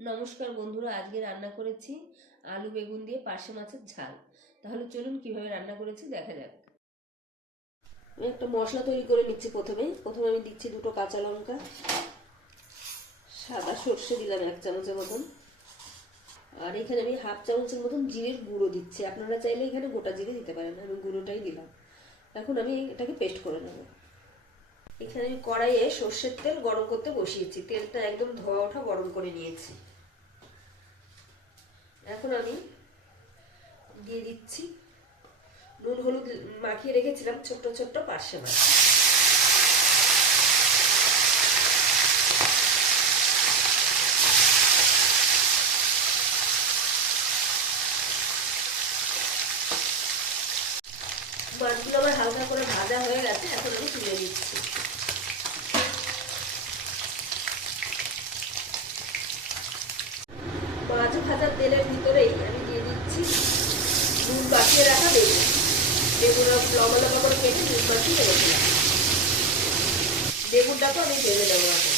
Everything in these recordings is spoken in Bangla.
নমস্কার বন্ধুরা, আজকে রান্না করেছি আলু বেগুন দিয়ে পার্শে মাছের ঝাল। তাহলে চলুন কীভাবে রান্না করেছি দেখা যাক। আমি একটা মশলা তৈরি করে নিচ্ছি প্রথমে। প্রথমে আমি দিচ্ছি দুটো কাঁচা লঙ্কা, সাদা সর্ষে দিলাম এক চামচের মতন। আর এখানে আমি হাফ চামচের মতন জিরের গুঁড়ো দিচ্ছি। আপনারা চাইলে এখানে গোটা জিরে দিতে পারেন, আমি গুঁড়োটাই দিলাম। এখন আমি এটাকে পেস্ট করে নেব। এখানে কড়াইয়ে সর্ষের তেল গরম করতে বসিয়েছি। তেলটা একদম ধোয়া ওঠা গরম করে নিয়েছি। এখন আমি দিয়ে দিচ্ছি নুন, হলুদ মাখিয়ে রেখেছিলাম ছোট্ট ছোট্ট পার্শে মাছ মাছগুলো আমার হালকা করে ভাজা হয়ে গেছে, এখন আমি তুলে দিচ্ছি ভাজার তেলের ভিতরেই আমি দিয়ে দিচ্ছি। নুন মাখিয়ে রাখা বেগুন। বেগুন লম্বা লম্বা করে কেটে নুন মাখিয়ে রেখেছিলাম বেগুনটাকে আমি ভেজে দেবো এখন।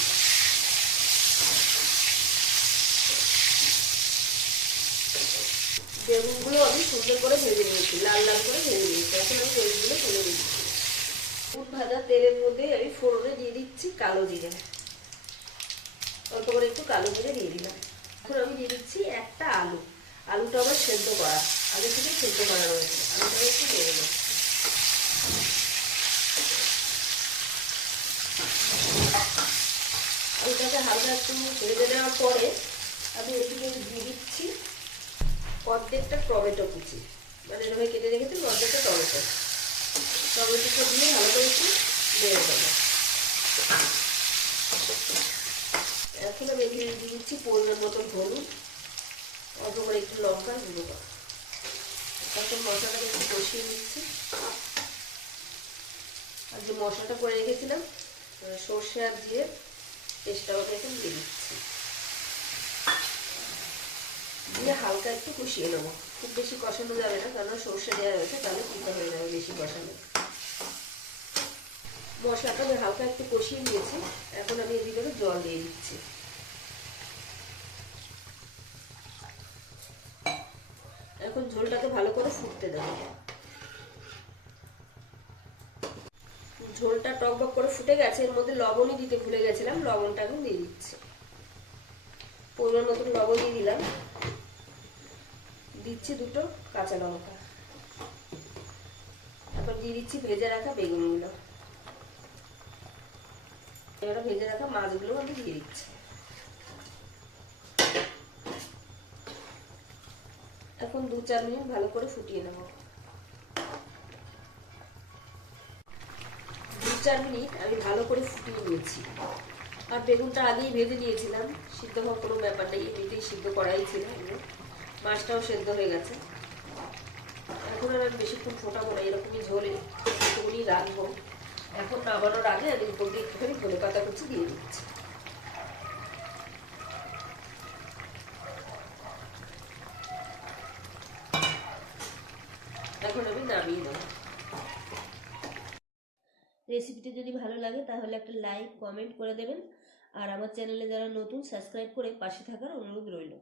বেগুনগুলো আমি সুন্দর করে ভেজে নিয়েছি, লাল লাল করে ভেজে নিয়েছি। এখন আমি বেগুনগুলো ফেলে দিচ্ছি। বেগুন ভাজা তেলের মধ্যে আমি ফোড়নে দিয়ে দিচ্ছি কালো জিরে। অল্প করে একটু কালো জিরে দিয়ে দিলাম। এখন আমি দিয়ে দিচ্ছি একটা আলু। আলুটা আবার সেদ্ধ করা। আগে থেকে সেদ্ধ করা রয়েছে। আলুটা একটু দেবো আলুটাকে হালকা একটু ভেজে নেওয়ার পরে আমি এদিকে দিয়ে দিচ্ছি অর্ধেকটা টমেটো কুচি। মানে এভাবে কেটে রেখেছি, অর্ধেকটা টমেটো। টমেটোটা দিয়ে ভালো করে একটু নেড়ে দেবো। এখন আমি এখানে দিয়ে দিচ্ছি পরিমাণ মতন হলুদ করে একটু লঙ্কা গুঁড়ো করা। তারপর মশলাটাকে একটু কষিয়ে নিচ্ছি। আর যে মশলাটা করে রেখেছিলাম সর্ষে আর দিয়ে পেস্টটা ওটা এখন দিয়ে দিচ্ছি। দিয়ে হালকা একটু কষিয়ে নেব। খুব বেশি কষানো যাবে না, কারণ সর্ষে দেওয়া রয়েছে, তাহলে পিঠা হয়ে যাবে বেশি কষানো মশলাটা আমি হালকা একটু কষিয়ে নিয়েছি। এখন আমি ভিতরে জল দিয়ে দিচ্ছি। এখন ঝোলটাকে ভালো করে ফুটতে দেবো। ঝোলটা টক টকবক করে ফুটে গেছে, এর মধ্যে লবণই দিতে ভুলে গেছিলাম, লবণটা এখন দিয়ে দিচ্ছি। পরিমাণ মতন লবণ দিয়ে দিলাম। দিচ্ছি দুটো কাঁচা লঙ্কা। তারপর দিয়ে দিচ্ছি ভেজে রাখা বেগুনগুলো। এবার ভেজে রাখা মাছগুলো আমি দিয়ে দিচ্ছি। এখন দু চার মিনিট ভালো করে ফুটিয়ে নেব। দু চার মিনিট আমি ভালো করে ফুটিয়ে নিয়েছি। আর বেগুনটা আগেই ভেজে নিয়েছিলাম। সিদ্ধ হওয়ার কোনো ব্যাপার নেই, এমনিতেই সিদ্ধ করাই ছিল মাছটাও সেদ্ধ হয়ে গেছে। এখন আর আমি বেশিক্ষণ ফোটাবো না, এরকমই ঝোলে একটুখানি রাখব। এখন নামানোর আগে আমি উপর দিয়ে একটুখানি ধনে পাতা কুচি দিয়ে দিচ্ছি। এখন আমি নামিয়ে দেবো রেসিপিটি যদি ভালো লাগে, তাহলে একটা লাইক কমেন্ট করে দেবেন। আর আমার চ্যানেলে যারা নতুন সাবস্ক্রাইব করে পাশে থাকার অনুরোধ রইল।